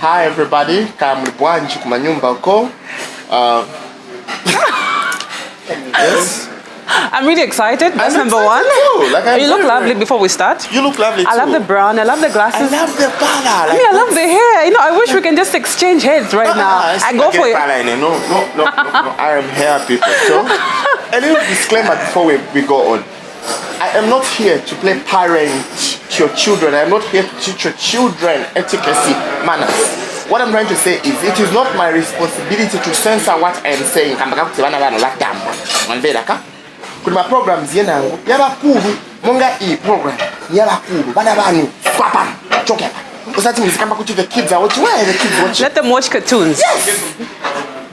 Hi everybody, Kamulibwanji kumanyumba uko. Yes. I'm really excited. That's number one. Like you look lovely before we start. You look lovely too. I love the brown. I love the glasses. I love the color. I love the hair. I wish we can just exchange heads right now. I go for it. No. I am hair people. So, a little disclaimer before we go on. I am not here to play parent to your children. I am not here to teach your children etiquette, manners. What I'm trying to say is it is not my responsibility to censor what I am saying. Kuna programs yenangu yabakulu monga I program yabakulu bana banu swapa choke usati muzikamba kuti the kids are watching. Why are the kids watching? Let them watch cartoons. Yes.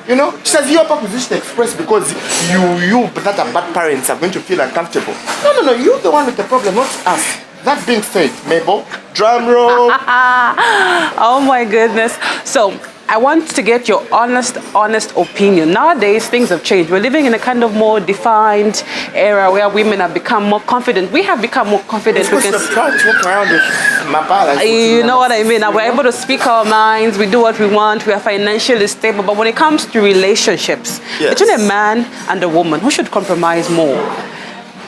You know, she says you're position to express because you but that are bad parents are going to feel uncomfortable. No, you're the one with the problem, not us. That being said, Mabel, drum roll. Oh my goodness. So I want to get your honest opinion. Nowadays, things have changed. We're living in a kind of more defined era where women have become more confident. We have become more confident. We can walk around with my you know what I mean? Now we're able to speak our minds. We do what we want. We are financially stable. But when it comes to relationships, between a man and a woman, who should compromise more?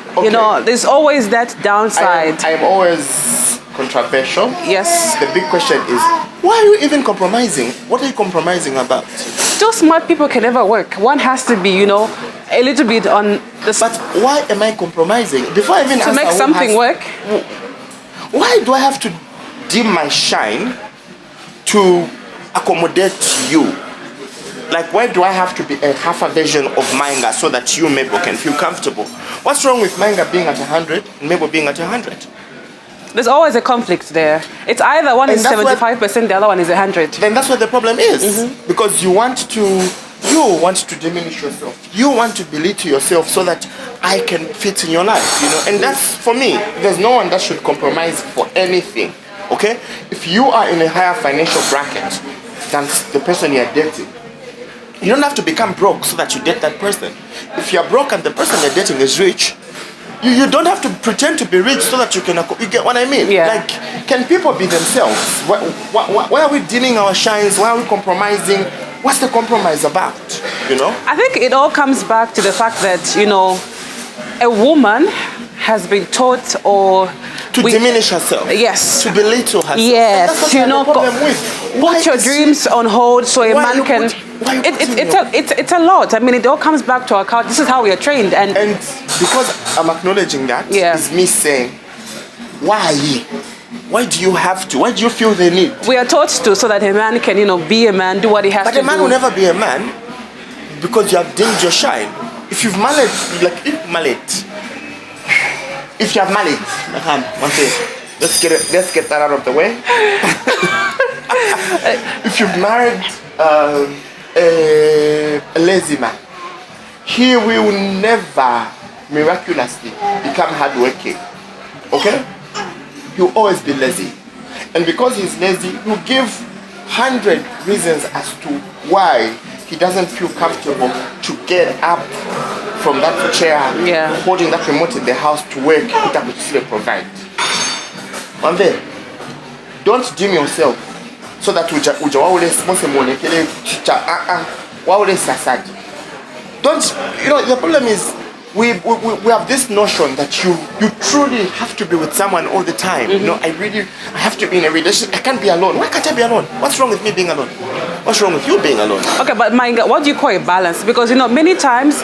Okay. You know, there's always that downside. I am always controversial. Yes. The big question is, why are you even compromising? What are you compromising about? Two smart people can never work. One has to be, a little bit on the... But why am I compromising? Before I even to make something work? Why do I have to dim my shine to accommodate you? Like, why do I have to be a half a version of Manga so that you, Mabel, can feel comfortable? What's wrong with Manga being at 100 and Mabel being at 100? There's always a conflict there. It's either one is 75%, the other one is 100. Then that's what the problem is. Mm-hmm. Because you want to diminish yourself. You want to belittle yourself so that I can fit in your life, And that's, for me, there's no one that should compromise for anything, okay? If you are in a higher financial bracket than the person you're dating, you don't have to become broke so that you date that person. If you're broke and the person you're dating is rich, you don't have to pretend to be rich so that you get what I mean? Yeah. Like, can people be themselves? Why are we dimming our shines? Why are we compromising? What's the compromise about? I think it all comes back to the fact that, a woman has been taught to diminish herself. Yes. To belittle herself. Yes. Put your dreams on hold so a man can... It's a lot. I mean, it all comes back to our culture. This is how we are trained. And because I'm acknowledging that, it's me saying, why? Why do you have to? Why do you feel the need? We are taught to so that a man can, be a man, do what he has to do. But a man will never be a man because you have dimmed your shine. If you've mallet, if you have mallet, let's get that out of the way. If you've married a lazy man, he will never miraculously become hardworking. Okay? He'll always be lazy. And because he's lazy, he'll give 100 reasons as to why he doesn't feel comfortable to get up from that chair, holding that remote in the house to work, put up with sleep, provide. And then, don't dim yourself so that don't, the problem is we have this notion that you truly have to be with someone all the time. I have to be in a relationship. I can't be alone. Why can't I be alone? What's wrong with me being alone? What's wrong with you being alone? Okay, but what do you call a balance? Because many times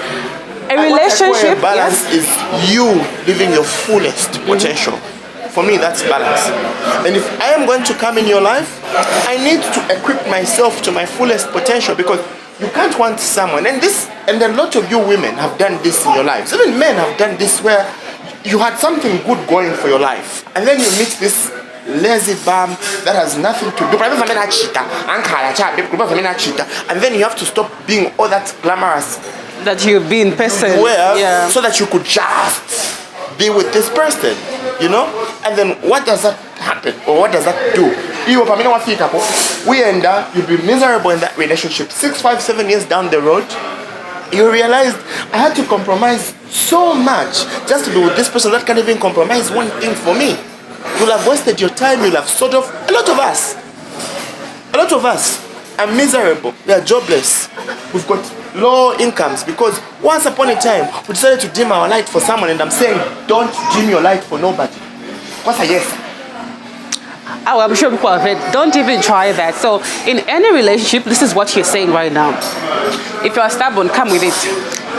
a relationship balance is you living your fullest potential. For me, that's balance. And if I am going to come in your life, I need to equip myself to my fullest potential, because you can't want someone, and a lot of you women have done this in your lives. Even men have done this, where you had something good going for your life, and then you meet this lazy bum that has nothing to do. And then you have to stop being all that glamorous that you've been person, so that you could just be with this person, And then what does that happen, or what does that do? We end up, you'll be miserable in that relationship. 6, 5, 7 years down the road, you realize I had to compromise so much just to be with this person that can't even compromise one thing for me. You'll have wasted your time. You'll have sort of, a lot of of us are miserable. We are jobless. We've got low incomes because once upon a time we decided to dim our light for someone, and I'm saying don't dim your light for nobody. What's a yes? Oh, I'm sure people have heard. Don't even try that. So, in any relationship, this is what you're saying right now. If you are stubborn, come with it.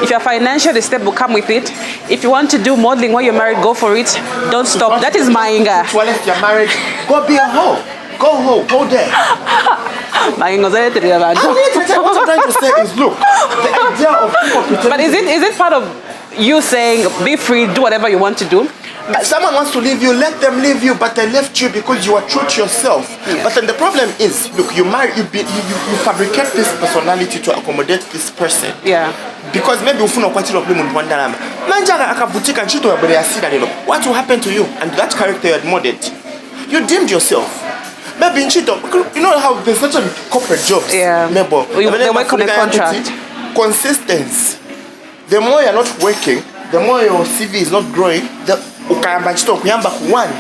If you're financially stable, come with it. If you want to do modeling while you're married, go for it. Don't stop. That is my anger. Well, if you're married, go be a hoe. Go there. My anger. What I'm trying to say is, look, the idea of people pretending. But is it part of you saying, be free, do whatever you want to do? If someone wants to leave you, let them leave you, but they left you because you are true to yourself. Yeah. But then the problem is, look, you fabricate this personality to accommodate this person. Yeah. Because maybe ufuna kwatira kule muntu wandalama. Manja akavutika nchito ya bere asira lelo. What will happen to you? And that character you had modeled. You dimmed yourself. Maybe nchito, you know how there's certain corporate jobs. Yeah. Maybe they work on a contract. Consistency. The more you're not working, the more your CV is not growing, the one.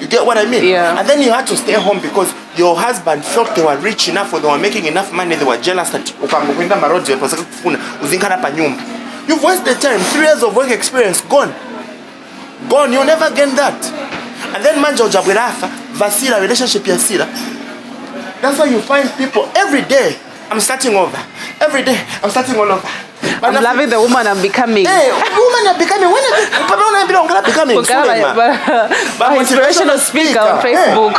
You get what I mean? Yeah. And then you had to stay home because your husband felt they were rich enough or they were making enough money, they were jealous that you've wasted time, 3 years of work experience, gone. You'll never gain that. And then manja ujabwirafa, vasira, relationship yasira. That's why you find people every day, I'm starting over. Every day, I'm starting all over. I'm loving the woman I'm becoming. Hey, woman I'm becoming. When I'm becoming. But inspirational speaker on Facebook.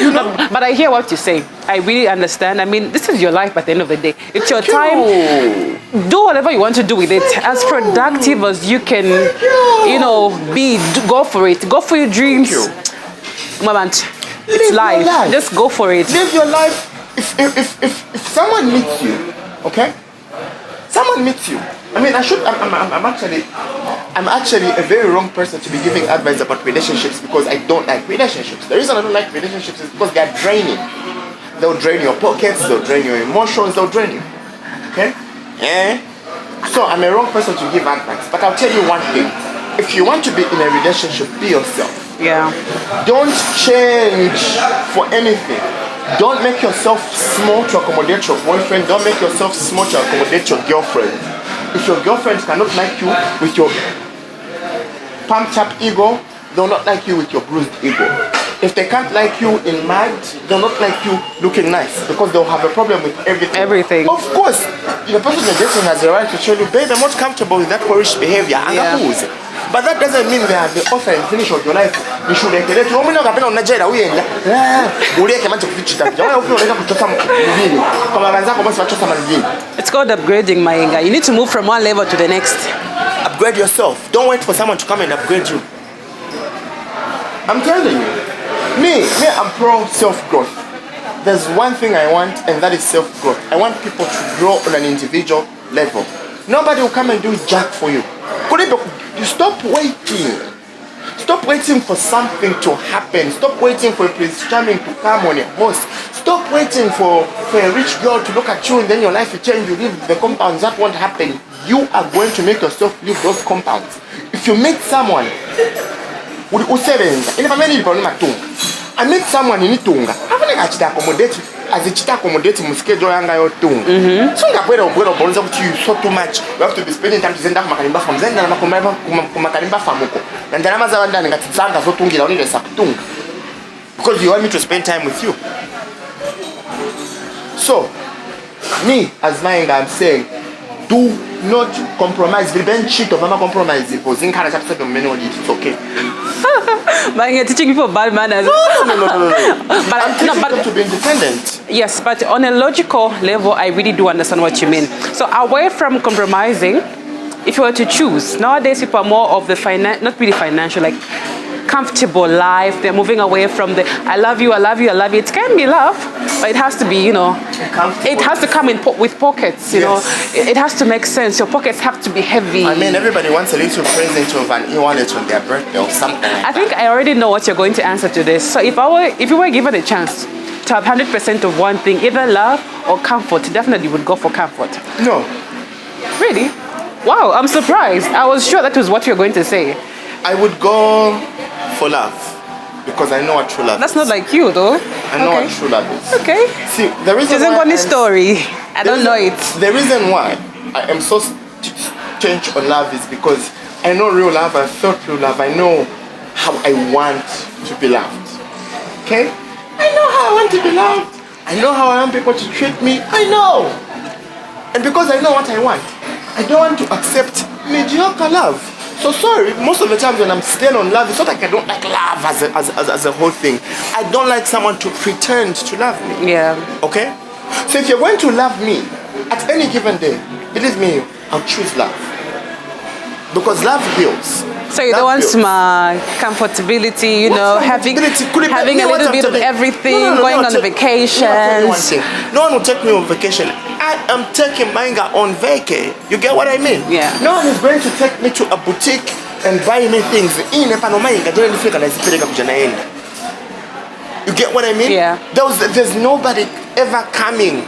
You know? But I hear what you say. I really understand. I mean, this is your life at the end of the day. It's your time. Do whatever you want to do with it. As productive as you can, be. Go for it. Go for your dreams. Moment. It's life. Just go for it. Live your life. If someone meets you, okay? Someone meets you. I mean, I'm actually a very wrong person to be giving advice about relationships because I don't like relationships. The reason I don't like relationships is because they are draining. They'll drain your pockets, they'll drain your emotions, they'll drain you. Okay? Yeah. So I'm a wrong person to give advice. But I'll tell you one thing. If you want to be in a relationship, be yourself. Yeah. Don't change for anything. Don't make yourself small to accommodate your boyfriend. Don't make yourself small to accommodate your girlfriend. If your girlfriend cannot like you with your pumped up ego, they'll not like you with your bruised ego. If they can't like you in mad, they'll not like you looking nice because they'll have a problem with everything. Of course, the person you're dating has the right to tell you, babe, I'm not comfortable with that boorish behavior. Yeah. But that doesn't mean they are the author and finish of your life. You should encourage you. It's called upgrading, Mainga. You need to move from one level to the next. Upgrade yourself. Don't wait for someone to come and upgrade you. I'm telling you. Me, I'm pro self-growth. There's one thing I want, and that is self-growth. I want people to grow on an individual level. Nobody will come and do jack for you. You stop waiting. Stop waiting for something to happen. Stop waiting for a Prince Charming to come on a horse. Stop waiting for a rich girl to look at you and then your life will change. You leave the compounds. That won't happen. You are going to make yourself leave those compounds. If you meet someone, I meet someone in Itunga. I accommodate azichita accommodate mu schedule yanga yotunga. So ngabwera obonza kuti you so too much. You have to be spending time to zenda kumakalimba from zenda na kumakalimba famuko. Na ndalama za bandani ngati zanga zotungira unile sakutunga. Because you want me to spend time with you. So me as mine I'm saying do not compromise. Vilben cheat of mama compromise. Because in Canada chapter it's okay. But you're teaching people bad manners. No. But I'm teaching them to be independent. Yes, but on a logical level, I really do understand what you mean. So away from compromising, if you were to choose, nowadays people are more of the not really financial, like comfortable life. They're moving away from the I love you. It can be love, but it has to be, it has to come with pockets, you know. It has to make sense. Your pockets have to be heavy. I mean, everybody wants a little present of an e-wallet on their birthday or something. I think I already know what you're going to answer to this. So if you were given a chance to have 100% of one thing, either love or comfort, definitely would go for comfort. No. Really? Wow, I'm surprised. I was sure that was what you were going to say. I would go for love. because I know what true love That's is. not like you, though. I know what true love is. Okay. See, the reason Isn't why one story? I don't know it. The reason why I am so changed on love is because I know real love, I felt real love, I know how I want to be loved. Okay? I know how I want to be loved. I know how I want people to treat me. I know. And because I know what I want, I don't want to accept mediocre love. So sorry, most of the times when I'm staying on love, it's not like I don't like love as a whole thing. I don't like someone to pretend to love me. Yeah. Okay? So if you're going to love me at any given day, believe me, I'll choose love. Because love heals. So you don't want my comfortability, you know, having a little bit of everything, going on vacations. No one will take me on vacation. I am taking Manga on vacay. You get what I mean? Yeah. No one is going to take me to a boutique and buy me things. You get what I mean? Yeah. There's nobody ever coming.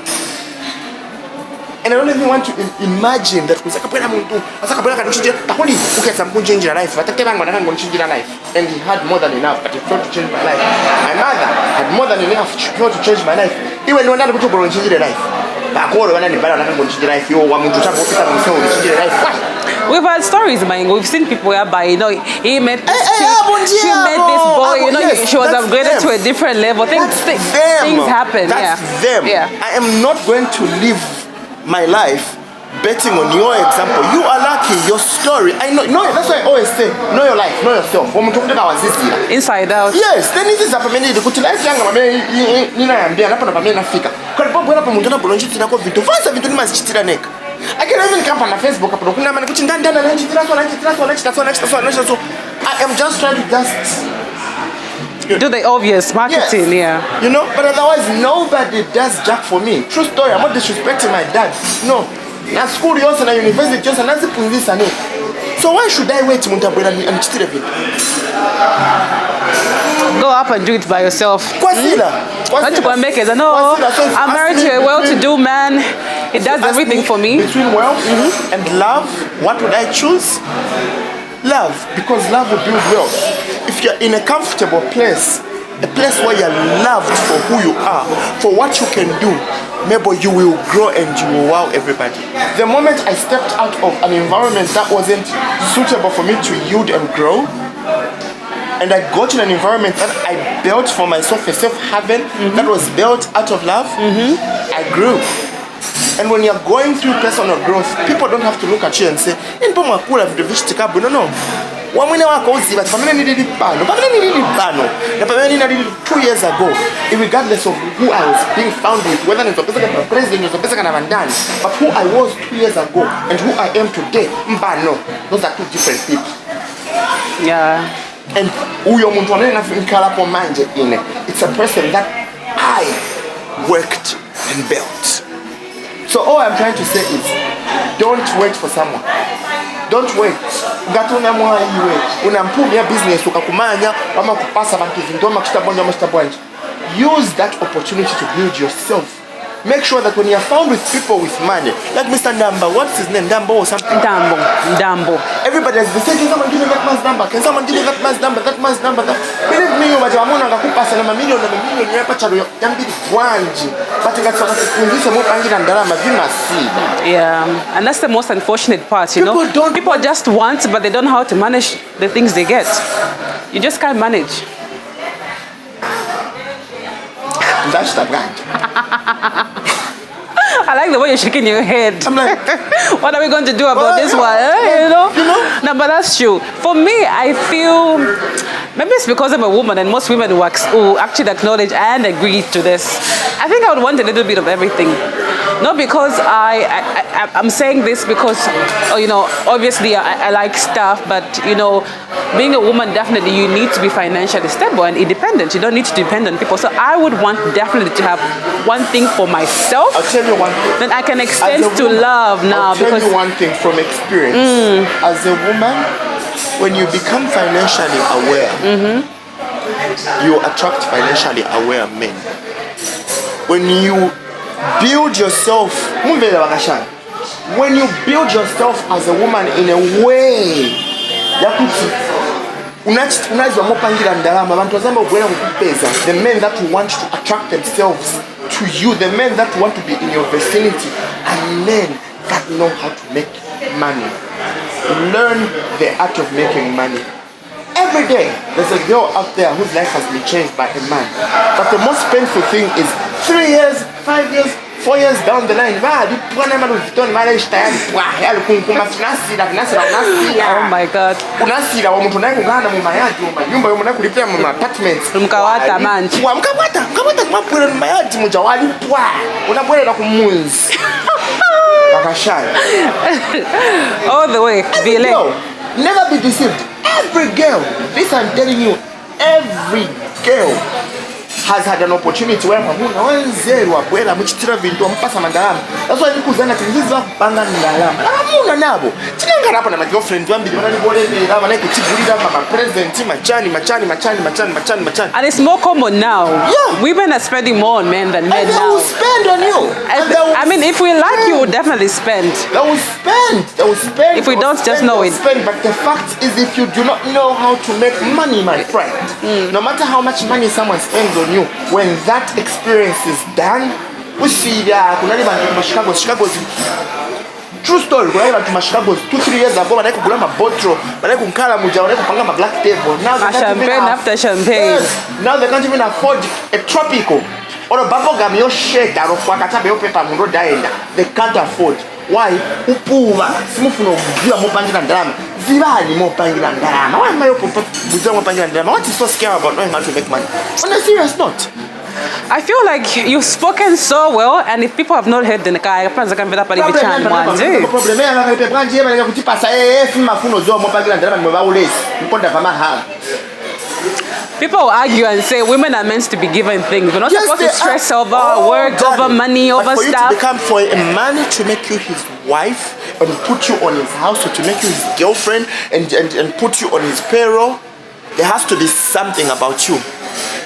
And I don't even want to imagine that and he had more than enough, but he failed to change my life. My mother had more than enough, she failed to change my life. Even when other people change their life. We've heard stories, man. We've seen people whereby, you know, he met this chick, she met this boy, you know, yes, she was upgraded to a different level. Things happen. That's them. Yeah. I am not going to live my life betting on your example. You are lucky, your story. I know, that's why I always say, know your life, know yourself. Inside out. Yes, then this is a family. The good life young I can even come on Facebook. I am just trying to do the obvious marketing, yeah. You know, but otherwise nobody does jack for me. True story, I'm not disrespecting my dad. No. Na school yonse na university yonse nazipunzisa ne. So why should I wait muntabwera and chitire bit? Go up and do it by yourself. Not to go and make it. No, I'm married to a well-to-do man. He does everything for me. Between wealth and love, what would I choose? Love, because love will build wealth. If you're in a comfortable place, a place where you're loved for who you are, for what you can do, maybe you will grow and you will wow everybody. The moment I stepped out of an environment that wasn't suitable for me to yield and grow, and I got in an environment that I built for myself, a safe haven that was built out of love, I grew. And when you're going through personal growth, people don't have to look at you and say, no. Wamwine wako uziba pamene nilili pano 2 years ago, regardless of who I was being found with, whether it's a president or but who I was 2 years ago and who I am today, mbano, those are two different people. Yeah. And it's a person that I worked and built. So all I'm trying to say is, don't wait for someone. Don't wait. Gatuna mwa iwe. Unampumia business ukakumanya ama kupasa bantu zindoma kutabonja mashtabwanja. Use that opportunity to build yourself. Make sure that when you're found with people with money, like Mr. Ndamba, what's his name? Ndambo or something? Ndambo. Everybody has been saying, can someone give me that man's number? Can someone give me that man's number? That man's number? Believe me, wajamona ngakupasa na mamilioni yapa charo yambiri kwanji. But ngatikunzise mopangira ndalama vima sida. Yeah, and that's the most unfortunate part, you know. People just want, but they don't know how to manage the things they get. You just can't manage. That's the brand. I like the way you're shaking your head. I'm like, what are we going to do about this one? You know? No, but that's true. For me, I feel maybe it's because I'm a woman and most women who actually acknowledge and agree to this. I think I would want a little bit of everything. Not because I'm saying this because, you know, obviously I like stuff, but, you know, being a woman, definitely you need to be financially stable and independent. You don't need to depend on people. So I would want definitely to have one thing for myself. I'll tell you one thing. Then I can extend to love now. I'll tell you one thing from experience. As a woman, when you become financially aware, you attract financially aware men. When you build yourself, when you build yourself as a woman in a way, Unazwa mopangira ndalama abantu wazamba ogwera mukupeza. The men that want to attract themselves to you, the men that want to be in your vicinity, are men that know how to make money. Learn the art of making money. Every day, there's a girl out there whose life has been changed by a man. But the most painful thing is 3 years, 5 years, 4 years down the line. Oh my God. All the way. Never be deceived. Every girl, this I'm telling you, every girl has had an opportunity where that's why you could say this is banga ndalama. Nabo. Tinanga hapa na my girlfriend wambili machani. And it's more common now. Yeah. Women are spending more on men than men and they now. will spend on you. I mean, if we like you, we'll definitely spend. They will spend. If we don't just know it. Spend. But the fact is, if you do not know how to make money, my friend, no matter how much money someone spends on you, when that experience is done, we see that Chicago's true story. When I went to Chicago 2-3 years ago, I could grab a bottle, but I could call a black table. Now champagne after champagne. Yes, now they can't even afford a tropical or a bubble gum. Your shade out of Wakatabe paper, they can't afford. Why? Upuma, Smufuno, you are more banging and drama. Zivani more banging and drama. Why am I open with more banging and drama? What is so scary about knowing how to make money? On a serious note, I feel like you've spoken so well, and if people have not heard the guy, I can be that one day. People argue and say women are meant to be given things. We're not supposed to stress over work, over money, over stuff. For a man to make you his wife and put you on his house, or to make you his girlfriend and put you on his payroll, there has to be something about you.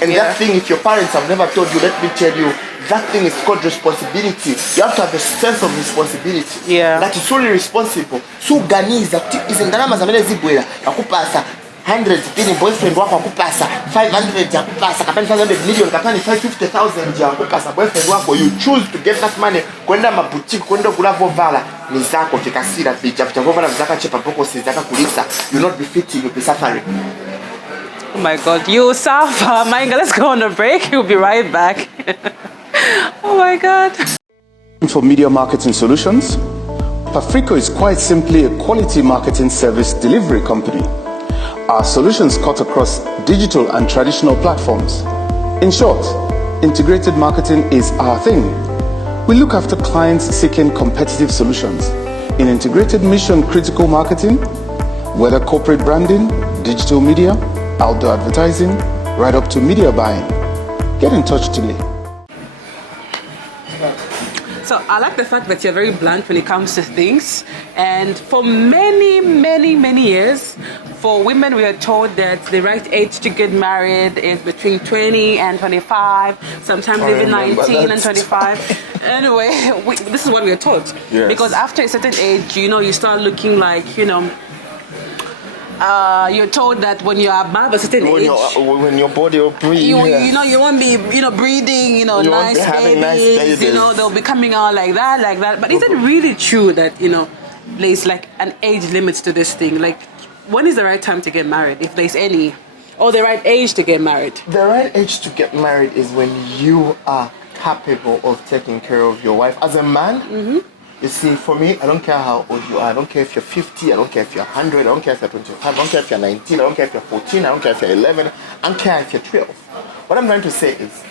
And that thing, if your parents have never told you, let me tell you, that thing is called responsibility. You have to have a sense of responsibility. Yeah. That is solely responsible. So Ganiza is in Ganama Zamene Akupasa 100 billion boyfriend wako akupasa 500 ya kupasa kapani 500 million kapani 550,000 ya kupasa boyfriend wako. You choose to get that money kwenda maboutique kwenda kula vovala ni zako tikasira vija vitagovala zaka chepa poko si zaka kulisa. You not be fitting, you be suffering. Oh my God, you suffer. Mainga, let's go on a break. We'll be right back. Oh my God. For media marketing solutions, Pafrico is quite simply a quality marketing service delivery company. Our solutions cut across digital and traditional platforms. In short, integrated marketing is our thing. We look after clients seeking competitive solutions in integrated mission-critical marketing, whether corporate branding, digital media, outdoor advertising, right up to media buying. Get in touch today. So I like the fact that you're very blunt when it comes to things. And for many years, for women, we are told that the right age to get married is between 20 and 25, sometimes even 19 and 25. Anyway, this is what we are taught. Yes. Because after a certain age, you start looking like, you're told that when you're above a certain age, when your body will breathe, you won't be breathing nice babies, they'll be coming out like that. But is it really true that there's like an age limit to this thing? Like, when is the right time to get married, if there's any, or the right age to get married? The right age to get married is when you are capable of taking care of your wife. As a man, you see, for me, I don't care how old you are. I don't care if you're 50. I don't care if you're 100. I don't care if you're 25. I don't care if you're 19. I don't care if you're 14. I don't care if you're 11. I don't care if you're 12. What I'm trying to say is,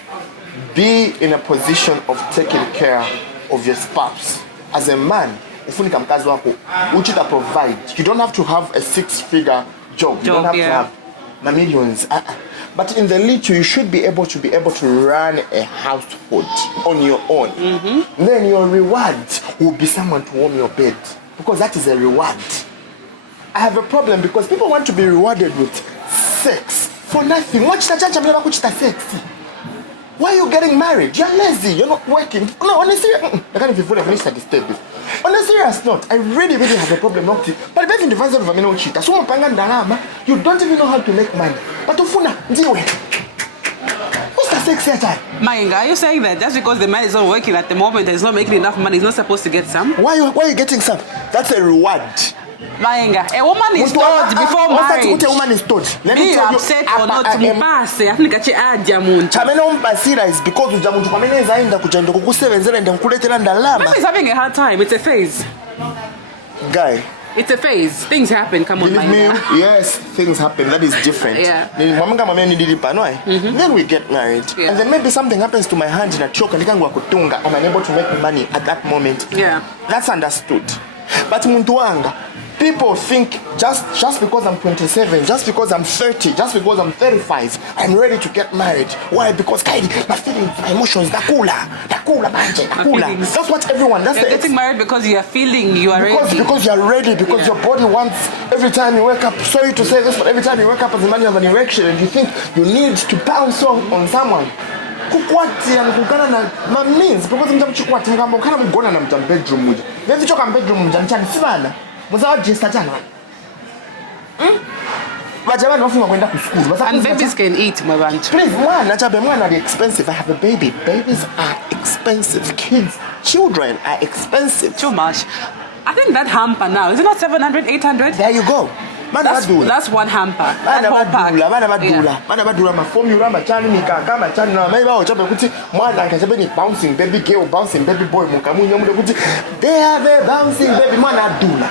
be in a position of taking care of your spouse. As a man, ufunika provide. You don't have to have a 6-figure job. You don't have to have millions. But in the little, you should be able to run a household on your own. Then your reward will be someone to warm your bed, because that is a reward. I have a problem because people want to be rewarded with sex for nothing. Sexy. Why are you getting married? You're lazy. You're not working. No, honestly, I can't even finish at this stage. On a serious note, I really have a problem not to. But back in the version of a minute cheat, so you don't even know how to make money. But ufuna ndiwe. What's the sex here time? Mayenga, are you saying that just because the man is not working at the moment, he's not making enough money, he's not supposed to get some? Why are you getting some? That's a reward. Mayenga, a woman is taught before marriage. A woman is taught. Let me be tell you, upset or not, mupase afunikache aja muntu. Chamena umpasira is because ujamuntu kwameneza enda kujenda kukusebenzela enda kukuletela ndalama. He's having a hard time. It's a phase. Guy. It's a phase. Things happen. Come on, believe me, yes, things happen. That is different. Yeah. Then we get married. Yeah. And then maybe something happens to my hand in a choke and I'm unable to make money at that moment. Yeah. That's understood. But Muntuanga, people think just because I'm 27, just because I'm 30, just because I'm 35, I'm ready to get married. Why? Because my feelings, my emotions, nakula manje. That's what everyone. You're getting married because you are feeling you are ready. Because you are ready. Because your body wants. Every time you wake up, sorry to say this, but every time you wake up as a man, you have an erection, and you think you need to pounce on someone. Kukwati and kukana na means because mtamchukwati mkambo kana mgona na mtam bedroom moja. Wewe choka bedroom moja mchana simana. Mzawa jesta jana. Bajamani wafunga kwenda kuskulu. And babies can eat mwabantu. Please, mwana are expensive. I have a baby. Babies are expensive. Kids, children are expensive. Too much. I think that hamper now, is it not 700, 800? There you go. That's one hamper. That whole pack. Mana badula maformula machani mikaka machani na maiba ochape kuti mwana akachabe ni bouncing baby girl bouncing baby boy mukamunyo mude kuti they have a bouncing baby mwana adula.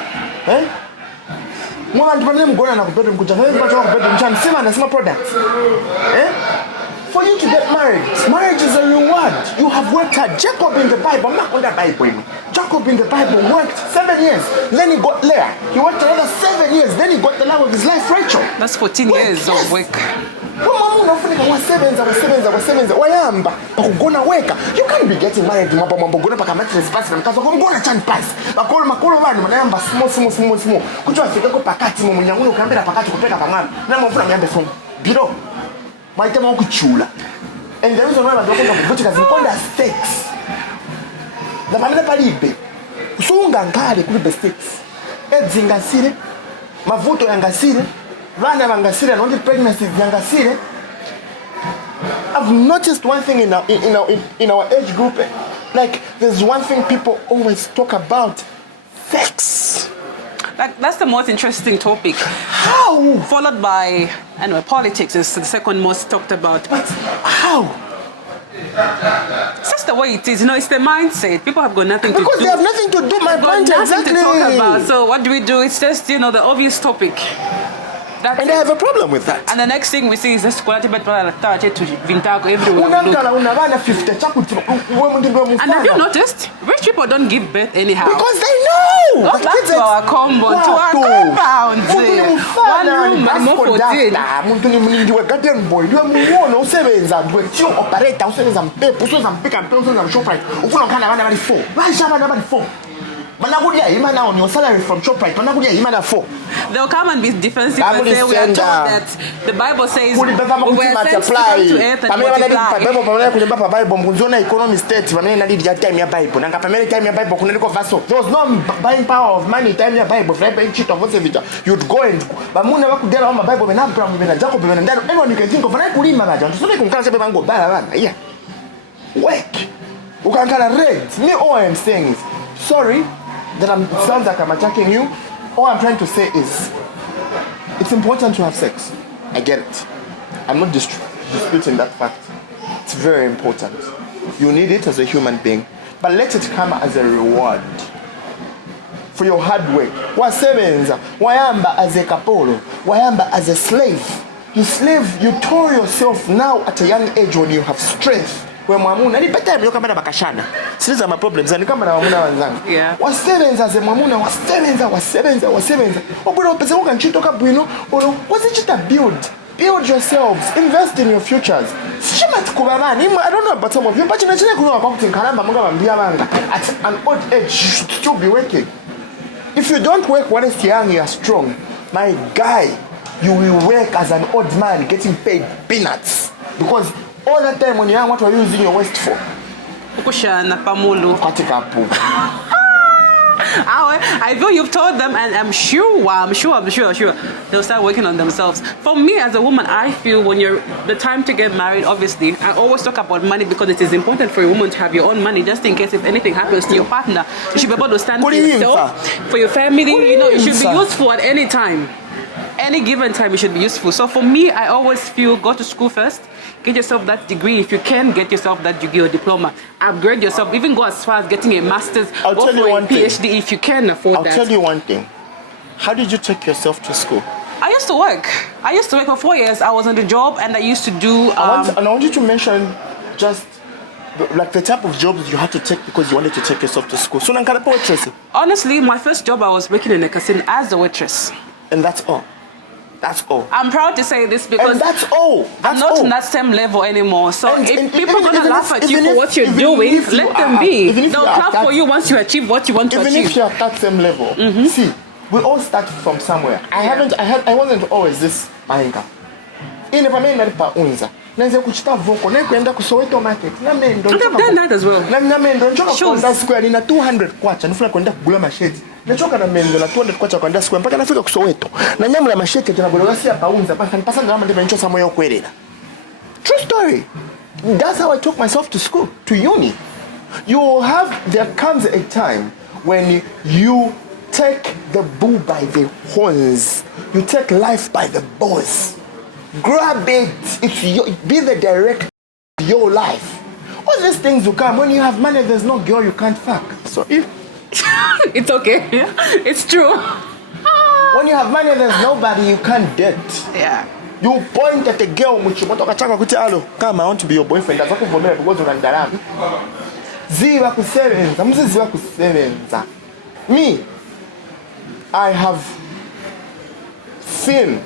Mwana ndipamile mgona na kubebe mkucha. Wewe mpacha kubebe mchana sima na sima products. For you to get married, marriage is a reward. You have worked hard. Jacob in the Bible, I'm not on that Bible. Jacob in the Bible worked 7 years. Then he got Leah. He worked another 7 years. Then he got the love of his life, Rachel. That's 14 years of work. You can't be getting married to Maitema okuchula. And the reason why I'm talking about is because sex. The family palibe. Usunga ngale kuli sex. Edzingasire. Mavuto yangasire. Vana vangasire and pregnancy yangasire. I've noticed one thing in our age group. Like there's one thing people always talk about. Sex. That's the most interesting topic. How? Followed by, anyway, politics is the second most talked about. But how? It's just the way it is. It's the mindset. People have got nothing to do. Because they have nothing to do. My point exactly. To talk about. So what do? It's just, the obvious topic. And I have a problem with that. And the next thing we see is this quality but to Vintago everywhere. And have you noticed? Rich people don't give birth anyhow. Because they know. Go back to our compound. To our compound. One room and more for on your salary from Shoprite. They'll come and be defensive and say we are told that the Bible says we were sent to earth and multiply. There was no buying power of money time your Bible. You'd go and Bible and Abraham and Jacob and anyone you can think of. Work. You can read. Me all I'm saying is sorry that it sounds like I'm attacking you. All I'm trying to say is it's important to have sex. I get it. I'm not disputing that fact. It's very important. You need it as a human being. But let it come as a reward for your hard work. Wasebenza, wayamba as a kapolo, wayamba as a slave. You slave, you toil yourself now at a young age when you have strength. When mwamuna ni pete myo kama na bakashana. Siliza ma problems ani kama na wamuna wanzangu. Yeah. Wasebenza ze mwamuna wasebenza. Obuno pese uka nchitoka bwino, wasichita build yourselves, invest in your futures. Shima tukubabani, I don't know about some of you, but you know about karamba munga bambia banga. At an old age you should still be working. If you don't work when it's young, you are strong. My guy, you will work as an old man getting paid peanuts. Because all that time when you're young, what are you using your waist for? Kushana pamulu. Katika pu. I feel you've told them, and I'm sure they'll start working on themselves. For me as a woman, I feel when you're the time to get married, obviously, I always talk about money because it is important for a woman to have your own money, just in case if anything happens to your partner, you should be able to stand for yourself, for your family. You know, it should be useful at any time. Any given time, it should be useful. So for me, I always feel go to school first. Get yourself that degree. If you can, get yourself that degree or diploma. Upgrade yourself. Even go as far as getting a master's or for a PhD if you can afford that. I'll tell you one thing. How did you take yourself to school? I used to work. For 4 years. I was on the job and I used to do... I want you to mention just like the type of jobs you had to take because you wanted to take yourself to school. So, honestly, my first job I was working in a casino as a waitress. And that's all. That's all. I'm proud to say this because that's all. I'm not on that same level anymore. So if people are going to laugh at you for what you're doing, let them be. They'll clap for you once you achieve what you want to achieve. Even if you're at that same level, see, we all start from somewhere. I wasn't always this mahinga. In unza. Nanze kuchita voko na kwenda ku Soweto market na mendo. I've done that as well. Na mendo njoka kwenda square nina 200 kwacha nifuna kwenda kugula masheti. Nachoka na mendo na 200 kwacha kwenda square mpaka nafika ku Soweto. Na nyamu la masheti tena bologa si hapa unza pasa ngama ndebe nchosa moyo kwelela. True story. That's how I took myself to school, to uni. There comes a time when you take the bull by the horns. You take life by the balls. Grab it. Be the director of your life. All these things will come. When you have money, there's no girl you can't fuck. So it's okay. It's true. When you have money, there's nobody you can't date. Yeah. You point at a girl which you want to come, I want to be your boyfriend. That's what you want because you're under Me, I have seen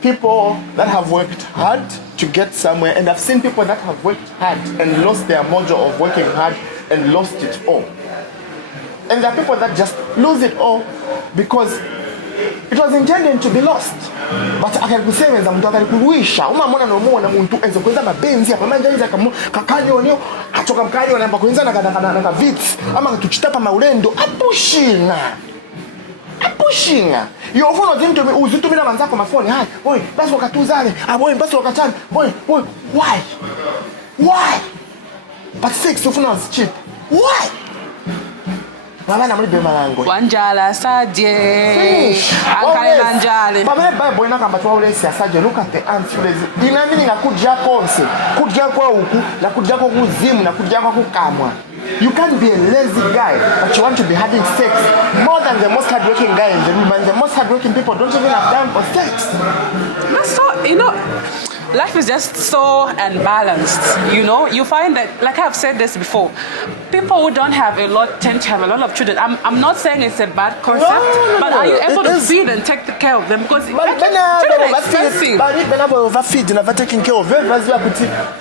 people that have worked hard to get somewhere, and I've seen people that have worked hard and lost their mojo of working hard and lost it all. And there are people that just lose it all because it was intended to be lost. But akakusebenza mtu akakuwisha umamona nomuona muntu enzo kweza mabenzi apa manje nza kakanyonyo achoka mkanyo namba kwenza na vits ama tuchitapa maulendo apushina yofuna zinto uzitumira manzako mafoni hai boy basi wakatuzane boy basi wakatani boy why but sex ufuna is cheap why Mama muri be malango. Wanjala sadie. Akaina njale. Pamene Bible inakamba twaule siasaje look at the answers. Ina meaning nakujja konse. Kujja kwa huku na kujja kwa kuzimu na kujja kwa kukamwa. You can't be a lazy guy but you want to be having sex more than the most hardworking guy in the room, and the most hardworking people don't even have time for sex. That's so, life is just so unbalanced, You find that, like I've said this before, people who don't have a lot tend to have a lot of children. I'm not saying it's a bad concept, but are you able to feed and take care of them? Because children are expensive. But overfeed and taking care of them.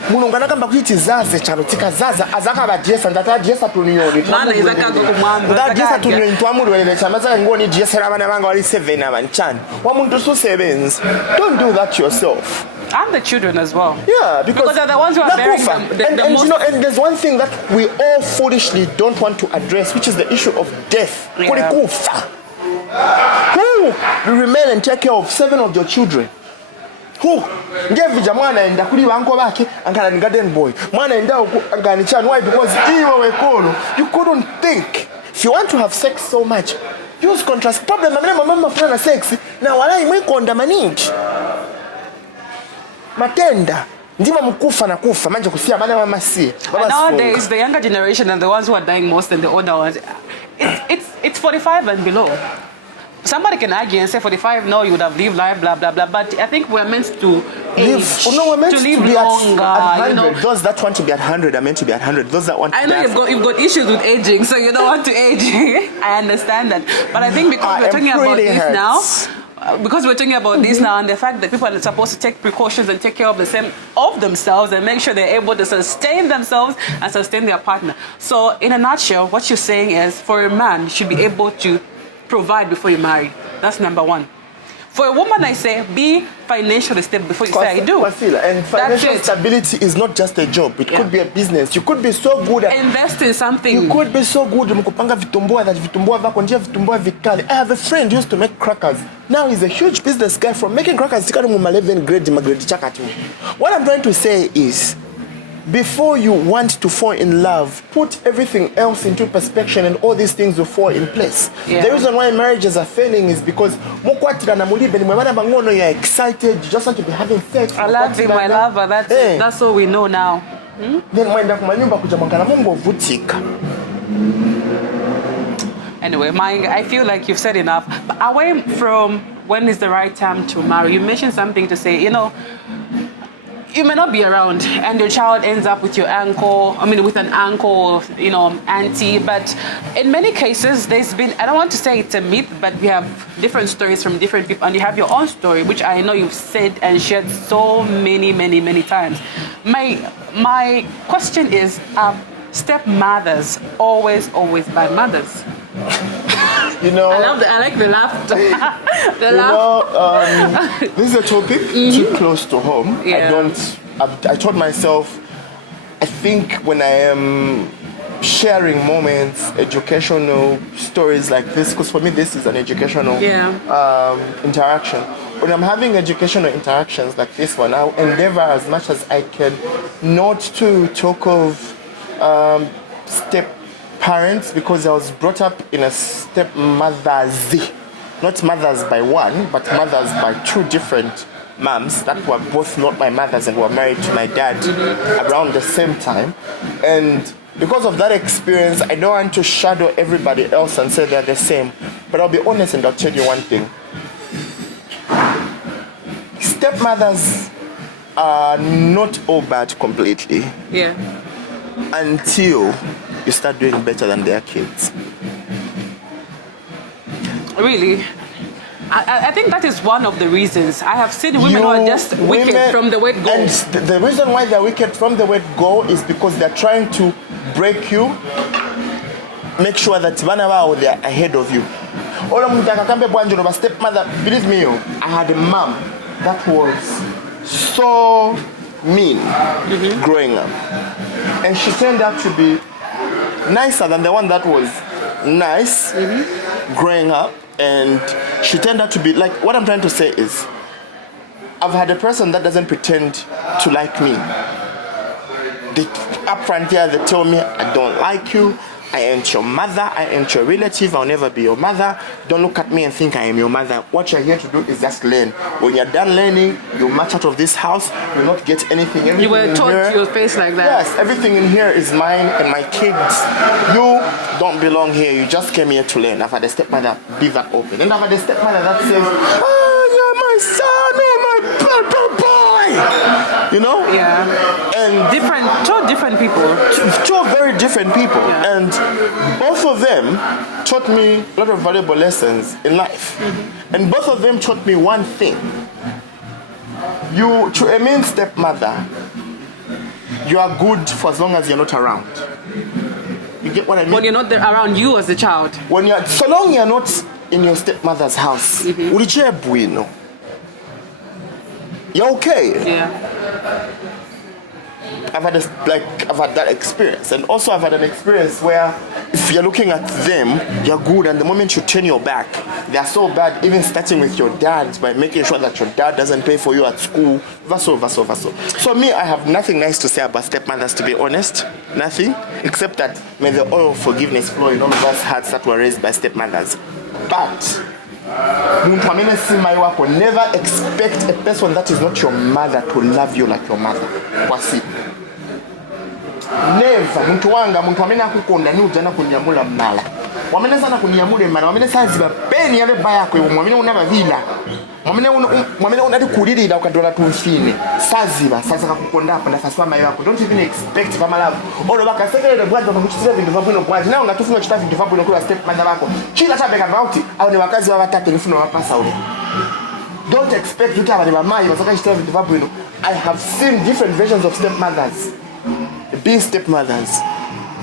Munongana kamba kuti zaze chalo tikazaza azaka ba DS and that DS atunioni. Mana izakanga kumwamba. That DS atunioni twamulwele chamaza ngoni DS abana banga wali 7 abanchani. Wamuntu so sevens. Don't do that yourself. And the children as well. Yeah, because they're the ones who are bearing the most. And there's one thing that we all foolishly don't want to address, which is the issue of death. Yeah. Who will remain and take care of 7 of your children? Who? Ngevija mwana enda kuli wanko bake angana ni garden boy. Mwana enda angani chanu. Why? Because you couldn't think. If you want to have sex so much, use contrast. Problem mama fulana sex na walai mwikonda maninji. Matenda ndima mkufa na kufa manje kusia bana mama si. Nowadays the younger generation are the ones who are dying most than the older ones. It's 45 and below. Somebody can argue and say 45, no, you would have lived life, blah blah blah. But I think we're meant to live. We're meant to live longer. At 100. Those that want to be at 100 are meant to be at 100. Those that want to you've got issues with aging, so you don't want to age. I understand that, but I think because we're talking about this now. Because we're talking about this now, and the fact that people are supposed to take precautions and take care of themselves and make sure they're able to sustain themselves and sustain their partner. So, in a nutshell, what you're saying is, for a man, you should be able to provide before you marry. That's number one. For a woman, I say, be financially stable before you say I do. And financial stability is not just a job. It could be a business. You could be so good at... Invest in something. You could be so good mkupanga vitumbua that vitumbua vako njia vitumbua vikali. I have a friend who used to make crackers. Now he's a huge business guy from making crackers. What I'm trying to say is, before you want to fall in love, put everything else into perspective and all these things will fall in place. Yeah. The reason why marriages are failing is because you're excited, you just want to be having sex. I love him, my lover. That's all we know now. Anyway, I feel like you've said enough. But away from when is the right time to marry, you mentioned something to say, you know, you may not be around and your child ends up with your uncle, with an uncle, you know, auntie. But in many cases, there's been, I don't want to say it's a myth, but we have different stories from different people. And you have your own story, which I know you've said and shared so many times. My question is, stepmothers always by mothers? You know, I like the laugh. This is a topic too close to home. Yeah. I told myself, I think when I am sharing moments, educational stories like this, because for me this is an educational interaction. When I'm having educational interactions like this one, I'll endeavor as much as I can not to talk of step parents, because I was brought up in a stepmother's, not mothers by one, but mothers by two different moms that were both not my mothers and were married to my dad around the same time. And because of that experience, I don't want to shadow everybody else and say they're the same, but I'll be honest and I'll tell you one thing. Stepmothers are not all bad completely. Yeah. Until you start doing better than their kids. Really? I think that is one of the reasons. I have seen women who are just wicked from the word go. And the reason why they're wicked from the word go is because they're trying to break you, make sure that they're ahead of you. Stepmother, believe me, I had a mom that was so mean growing up. And she turned out to be nicer than the one that was nice growing up. And she turned out to be like, what I'm trying to say is, I've had a person that doesn't pretend to like me. They up front here, they tell me, I don't like you, I ain't your mother, I ain't your relative, I'll never be your mother. Don't look at me and think I am your mother. What you're here to do is just learn. When you're done learning, you march out of this house, you'll not get anything. You were taught to your face like that? Yes, everything in here is mine and my kids. You don't belong here, you just came here to learn. I've had a stepmother be that open. And I've had a stepmother that says, oh, you're my son, oh my boy. You know? Yeah. And two different people. Two very different people. Yeah. And both of them taught me a lot of valuable lessons in life. And both of them taught me one thing. To a mean stepmother, you are good for as long as you're not around. You get what I mean? When you're not there around you as a child. So long you're not in your stepmother's house, you're okay. Yeah. I've had that experience, and also I've had an experience where if you're looking at them, you're good, and the moment you turn your back, they're so bad. Even starting with your dad, by making sure that your dad doesn't pay for you at school, vaso. So me, I have nothing nice to say about stepmothers, to be honest. Nothing, except that may the oil of forgiveness flow in all of us hearts that were raised by stepmothers. But never expect a person that is not your mother to love you like your mother. Never. Muntu amene akukonda ni ujana kunyamula mala. Wamene sana kunyamula mala, wamene saziba peni yale bayako, wamene unabavila. Wamene unati kulilira ukadola tunfine. Saziba kakukonda apa na faswa mayo yako. Don't even expect kama love. Olo bakasekele bwaje bakuchitira bintu vabwino bwaje. Nawe ngatufuna chita bintu vabwino kula step mother wako. Chila tabeka bauti au ni wakazi wa batatu nifuna wapasa ule. Don't expect uta abali bamayi basaka chitira bintu vabwino. I have seen different versions of stepmothers. Being stepmothers,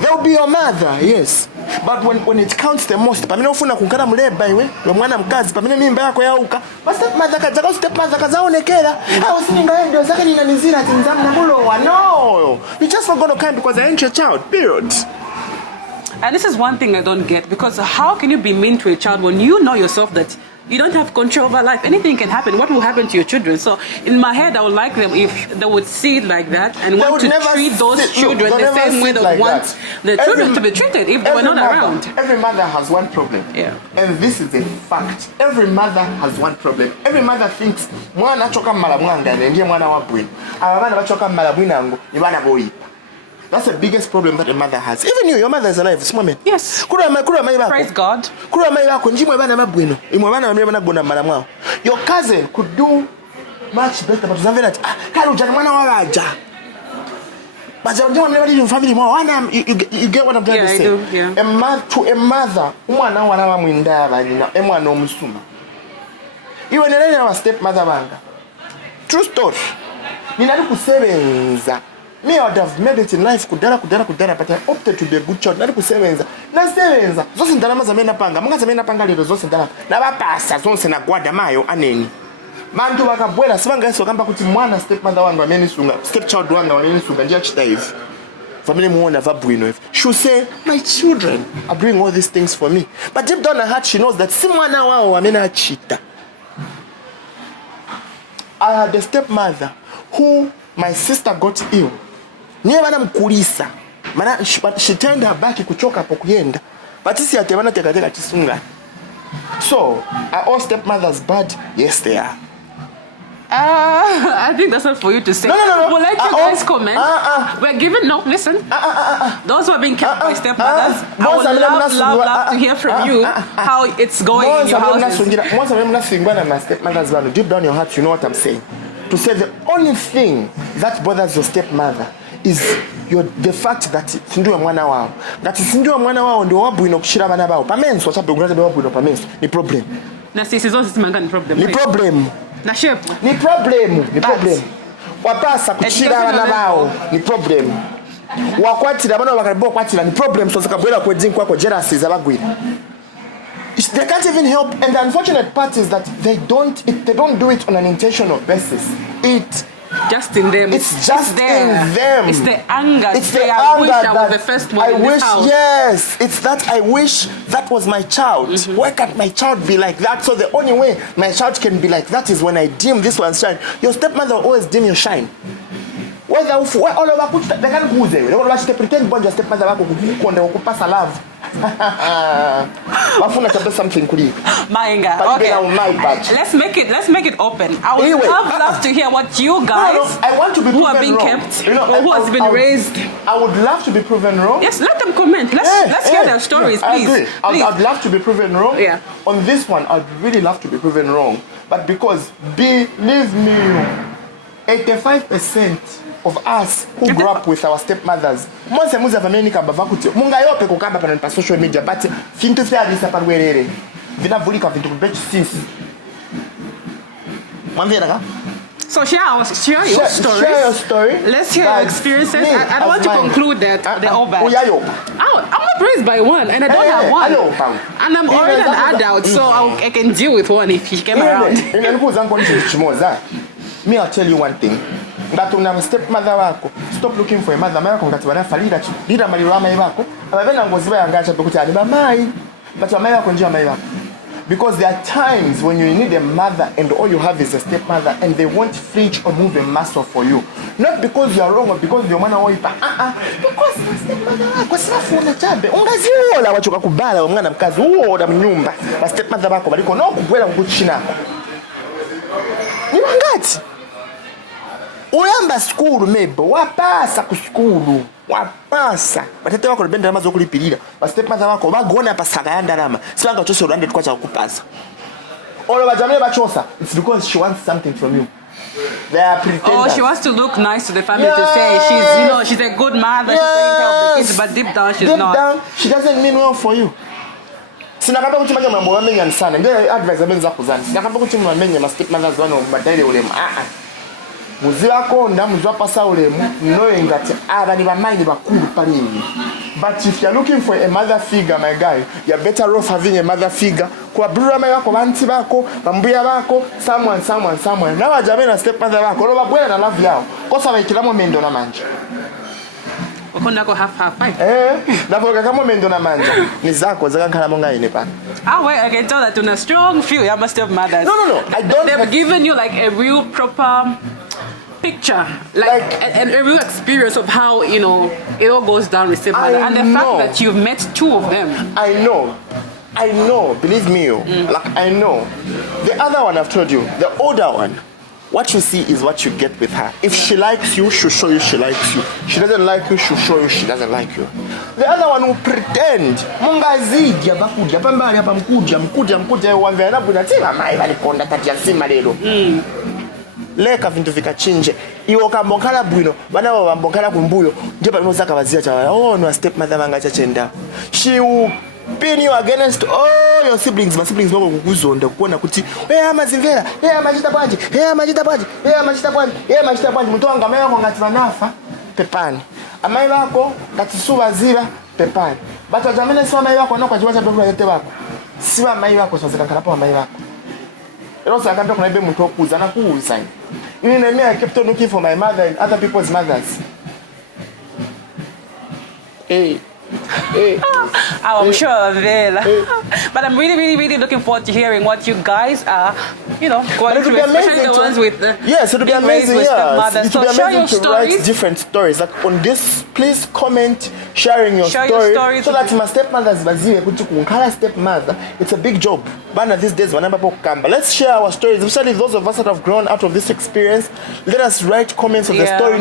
they'll be your mother, yes. But when it counts the most, pamene ufuna kunkana muleba iwe, mwana mkazi, pamene mimba yako yauka, stepmother kajaga stepmother kazaonekera. I was thinking ndio zake ninanizira tinzamu na mulowa. No. You just not going to come because I ain't your child. Period. And this is one thing I don't get, because how can you be mean to a child when you know yourself that you don't have control over life? Anything can happen. What will happen to your children? So in my head, I would like them if they would see it like that and want to treat those children the same way they want the children to be treated if they were not around. Every mother has one problem. Yeah. And this is a fact. Every mother has one problem. Every mother thinks, mwana choka mala mwanga ndiye mwana wa bwino. Abana bachoka mala bwinango ni bana boyi. That's the biggest problem that a mother has. Even you, your mother is alive. Small yes. Praise God. Your cousin could do much better, but something that you get what I'm trying to say. I do, yeah. A mother, you were our stepmother banga. True story. Me, I would have made it in life, kudara, but I opted to be a good child. Nari kusebenza. Na sebenza. Zosi ndalama za mena panga. Mga za mena panga lero zosi ndalama. Na bapasa zonse na gwada mayo aneni. Mantu wakabwela sibanga yeso kamba kuti mwana stepmother wangu amenisunga, stepchild wangu amenisunga ndiye achita hivi. Family muona vabwino hivi. She will say, my children are doing all these things for me. But deep down her heart she knows that si mwana wao amenachita. I had a stepmother who my sister got ill. Niye bana mkulisa. Mana she turned her back kuchoka hapo kuyenda. But sisi ate bana teka chisunga. So, are all stepmothers bad? Yes, they are. I think that's not for you to say. No. We'll let you guys comment. We're giving listen. Those who are being kept by stepmothers, I would love to hear from you how it's going in your houses. Deep down your heart, you know what I'm saying. To say the only thing that bothers your stepmother is the fact that sindiwe mwana wao. That sindiwe mwana wao ndio wabwino kushira bana bao. Pamenso sabe uguraza wabwino pamenso. Ni problem. Na sisi zote simanga ni problem. Ni problem. Na shape. Ni problem. Wapasa kushira bana bao. Ni problem. Wakwatira bana bakaribo kwatira ni problem so zakabwela kwedzingu kwako jealousy zabagwira. They can't even help, and the unfortunate part is that they don't do it on an intentional basis. It's just in them. It's just in them. It's the anger. It's the anger. I wish I was the first one in this house. Yes, it's that I wish that was my child. Mm-hmm. Why can't my child be like that? So the only way my child can be like that is when I dim this one's shine. Your stepmother will always dim your shine. Whether all over they can't go there. They want to pretend your stepmother will pass a love. Something Maenga. Okay. Let's make it open. I would love to hear what you guys I want to be who are being kept or who has been raised. I would love to be proven wrong. Yes, let them comment. Let's hear their stories, please. I agree. I'd love to be proven wrong. Yeah. On this one, I'd really love to be proven wrong. But because believe me, 85% of us who grew up with our stepmothers, most muza vameni kabava kuti munga yope kukamba pano pa social media, but fintu fya visa parwerere vinavulika vintu kubechi sisi mwamvera ka. So share your story. Share your story. Let's hear your experiences. I don't want to conclude that they're all bad. I'm not raised by one, and I don't have one. And I'm already an adult, so I can deal with one if he came around. Me, I'll tell you one thing. That when I'm a stepmother wako, stop looking for a mother. Maya kongati wana falida dida malirama ibako. Ababena ngoziba yangacha pekuti ani mai. But maya konjia mai wako. Because there are times when you need a mother and all you have is a stepmother and they won't flinch or move a muscle for you. Not because you are wrong or because you're mwana oipa. Because my stepmother wako safuna chabe. Ungaziwola wachoka kubala mwana mkazi uoda mnyumba. My stepmother wako baliko no kubwela kukuchina. Ni wangati. Uyamba skulu maybe wapasa ku skulu wapasa batete wako benda amazo kulipirira ba stepmother wako bagona pasaka ya ndalama sibanga chose urande twacha kupasa olo bajamile bachosa. It's because she wants something from you. They are pretenders. Oh, she wants to look nice to the family to say she's a good mother, she's taking care of the kids, but deep down she's not. Deep down she doesn't mean well for you. Sinakamba kuti manje mambo wamenya sana. Ndio advice abenza kuzana. Sinakamba kuti mwamenya ma stepmothers wano mbadale ulema. muzibakonda muzibapasa ulemu knowing that abali bamaini bakulu palini. But if you're looking for a mother figure, my guy, you're better off having a mother figure. Kwa brura bako, banti bako, bambuya bako, someone. Now wajame na stepmother bako, lo babwela na love yao. Kosa baikilamo mendo na manja. Wakondako half. Napoka kama mendo na manja. Ni zako, zaka kala monga ine pa. Wait, I can tell that on a strong few, you must have mothers. No. I don't. They've given you like a real proper picture, like a real experience of how, you know, it all goes down with stepmother. And the fact that you've met two of them. I know, believe me, like I know. The other one I've told you, the older one, what you see is what you get with her. If she likes you, she'll show you she likes you. She doesn't like you, she'll show you she doesn't like you. The other one will pretend. Mungazidi abakuja pambali hapa mkuja wavena buna tima mai balikonda kati ya sima lelo. Leka vintu vikachinje. Iwo kambokala bwino, bana bambokala kumbuyo. Ndio banozaka bazia cha no stepmother banga chachenda. She will pin you against all your siblings. My siblings bako kukuzonda kuona kuti amazimvera, amachita bwanji. Muntu wanga amaya ko ngati banafa pepani. Amai bako ngati suba ziba pepani. Bato jamene siwa amai bako nokwa jiwacha bako yete bako. Siwa amai bako sozeka kalapo amai bako. Ero sakanta kuna ibe muntu okuza na kuuza. Even me, I kept on looking for my mother and other people's mothers. Hey. I'm sure Vela. But I'm really looking forward to hearing what you guys are, you know, going through, especially the ones with the yes, it'll be amazing. Yes. So share your stories. Write different stories. Like on this, please comment sharing your story so that my stepmother's baziwe kutukukala stepmother. It's a big job. Bana these days wanamba kamba. Let's share our stories, especially those of us that have grown out of this experience. Let us write comments of the story.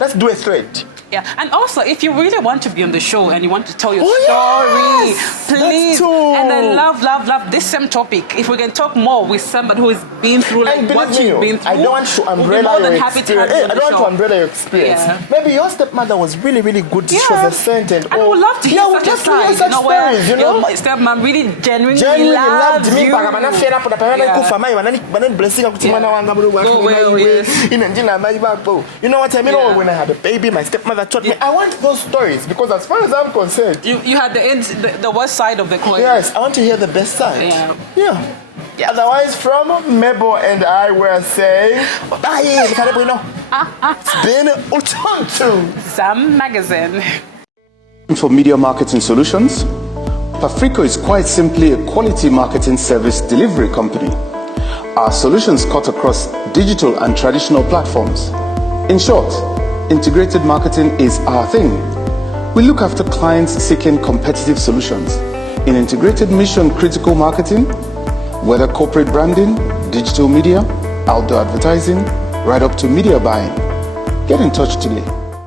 Let's do a thread. Yeah, and also if you really want to be on the show and you want to tell your story, yes! please. And I love this same topic. If we can talk more with somebody who has been through like what you've been through, I don't want to umbrella your experience. I don't want to umbrella your experience. Yeah. Maybe your stepmother was really good. She was a saint and I would love to hear such a side. You know, where your stepmom really genuinely loved you. You know what I mean? When I had a baby, my stepmother taught me. I want those stories because as far as I'm concerned, you had the worst side of the coin. Yes, I want to hear the best side. Yeah. Otherwise, from Mebo and I were saying, bye. It's been Utonto. Some magazine. For media marketing solutions, Pafrico is quite simply a quality marketing service delivery company. Our solutions cut across digital and traditional platforms. In short, integrated marketing is our thing. We look after clients seeking competitive solutions in integrated mission-critical marketing, whether corporate branding, digital media, outdoor advertising, right up to media buying. Get in touch today.